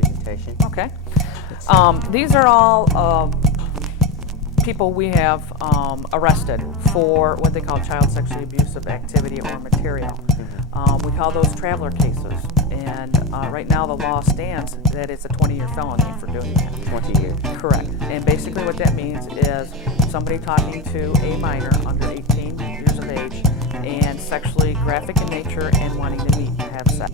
presentation. Okay. These are all people we have arrested for what they call child sexually abusive activity or material. We call those traveler cases. And right now the law stands that it's a 20-year felony for doing that. 20 years. Correct. And basically what that means is somebody talking to a minor under 18 years of age and sexually graphic in nature and wanting to meet and have sex.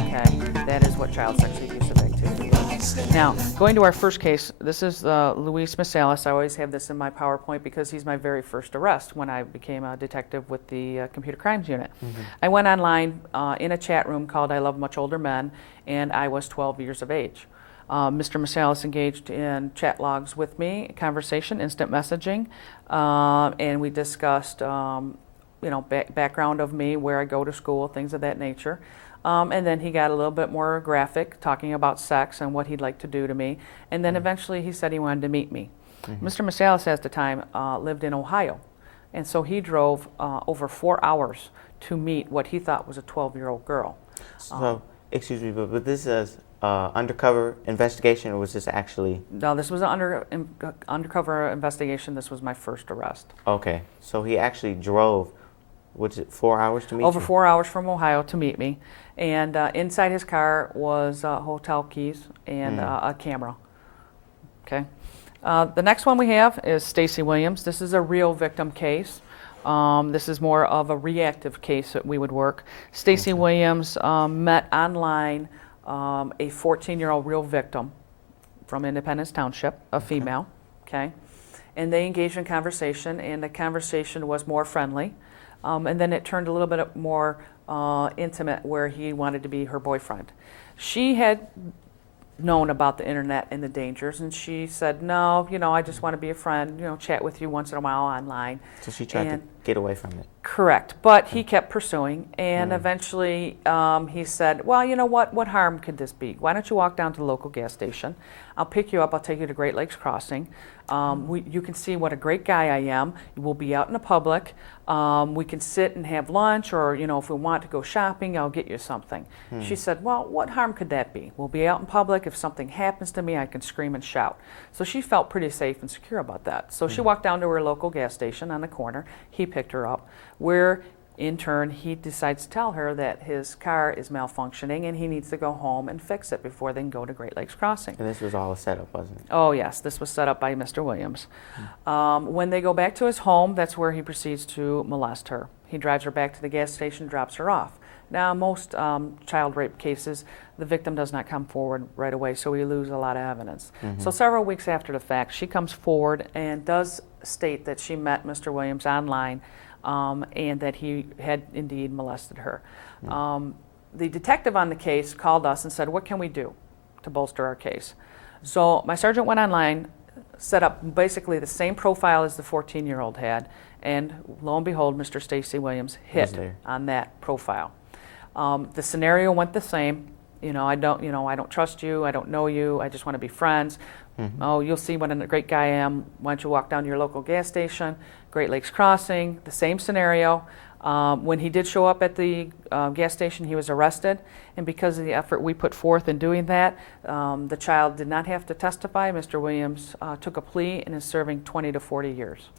Okay, that is what child sexually abusive activity is. Now, going to our first case, this is Luis Masalis. I always have this in my PowerPoint because he's my very first arrest when I became a detective with the Computer Crimes Unit. I went online in a chat room called I Love Much Older Men, and I was 12 years of age. Mr. Masalis engaged in chat logs with me, conversation, instant messaging, and we discussed background of me, where I go to school, things of that nature. And then he got a little bit more graphic, talking about sex and what he'd like to do to me. And then eventually he said he wanted to meet me. Mr. Masalis at the time lived in Ohio. And so he drove over 4 hours to meet what he thought was a 12-year-old girl. So, excuse me, but this is undercover investigation, or was this actually? No, this was an undercover investigation. This was my first arrest. Okay, so he actually drove, what's it, 4 hours to meet Over you? 4 hours from Ohio to meet me. And inside his car was hotel keys and a camera. Okay. The next one we have is Stacy Williams. This is a real victim case. This is more of a reactive case that we would work. Stacy Williams met online a 14-year-old real victim from Independence Township, a female. Okay. And they engaged in conversation, and the conversation was more friendly. And then it turned a little bit more intimate, where he wanted to be her boyfriend. She had known about the internet and the dangers, and she said, no, I just want to be a friend, chat with you once in a while online. So she tried to get away from it. Correct. But he kept pursuing, and eventually he said, well, you know what harm could this be? Why don't you walk down to the local gas station? I'll pick you up. I'll take you to Great Lakes Crossing. You can see what a great guy I am. We'll be out in the public. We can sit and have lunch, or, if we want to go shopping, I'll get you something. She said, well, what harm could that be? We'll be out in public. If something happens to me, I can scream and shout. So she felt pretty safe and secure about that. So she walked down to her local gas station on the corner. He picked her up, where in turn he decides to tell her that his car is malfunctioning and he needs to go home and fix it before they can go to Great Lakes Crossing. And this was all a setup, wasn't it? Oh yes, this was set up by Mr. Williams. When they go back to his home, that's where he proceeds to molest her. He drives her back to the gas station, drops her off. Now, most child rape cases, the victim does not come forward right away, so we lose a lot of evidence. So several weeks after the fact, she comes forward and does state that she met Mr. Williams online, and that he had indeed molested her. The detective on the case called us and said, what can we do to bolster our case? So my sergeant went online, set up basically the same profile as the 14-year-old had, and lo and behold, Mr. Stacy Williams hit on that profile. The scenario went the same. I don't trust you. I don't know you. I just want to be friends. Oh, you'll see what a great guy I am. Why don't you walk down to your local gas station, Great Lakes Crossing, the same scenario. When he did show up at the gas station, he was arrested. And because of the effort we put forth in doing that, the child did not have to testify. Mr. Williams took a plea and is serving 20 to 40 years.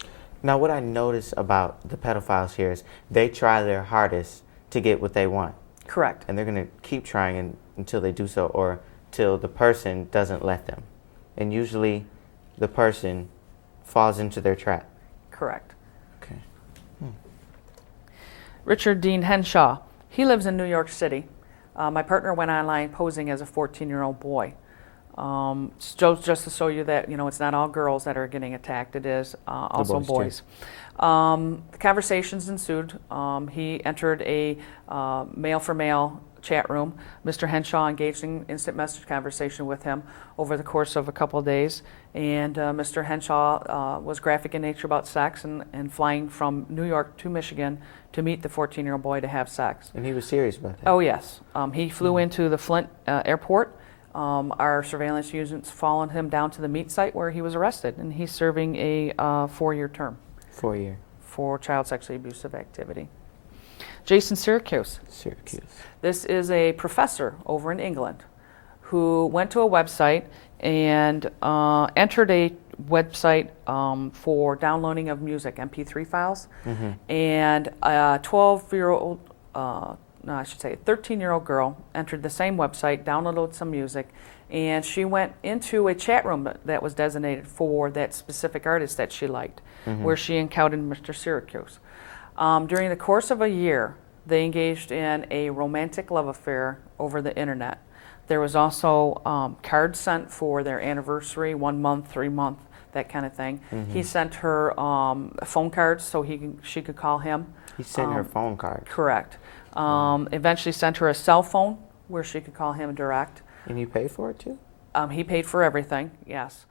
Now, what I notice about the pedophiles here is they try their hardest to get what they want. Correct. And they're going to keep trying until they do so, or till the person doesn't let them. And usually the person falls into their trap. Correct. Okay. Richard Dean Henshaw. He lives in New York City. My partner went online posing as a 14-year-old boy. Just to show you that, it's not all girls that are getting attacked. It is also boys. The conversations ensued. He entered a male-for-male chat room. Mr. Henshaw engaged in instant message conversation with him over the course of a couple of days. And Mr. Henshaw was graphic in nature about sex and flying from New York to Michigan to meet the 14-year-old boy to have sex. And he was serious about that? Oh, yes. He flew into the Flint airport. Our surveillance units followed him down to the meet site where he was arrested, and he's serving a 4-year term. 4 year. For child sexually abusive activity. Jason Syracuse. Syracuse. This is a professor over in England who went to a website and entered a website for downloading of music, MP3 files. And a 12-year-old, no, I should say a 13-year-old girl entered the same website, downloaded some music, and she went into a chat room that was designated for that specific artist that she liked, where she encountered Mr. Syracuse. During the course of a year, they engaged in a romantic love affair over the internet. There was also cards sent for their anniversary, 1 month, 3 month, that kind of thing. He sent her phone cards so she could call him. He sent her phone card. Correct. Eventually sent her a cell phone where she could call him direct. And you paid for it too? He paid for everything, yes.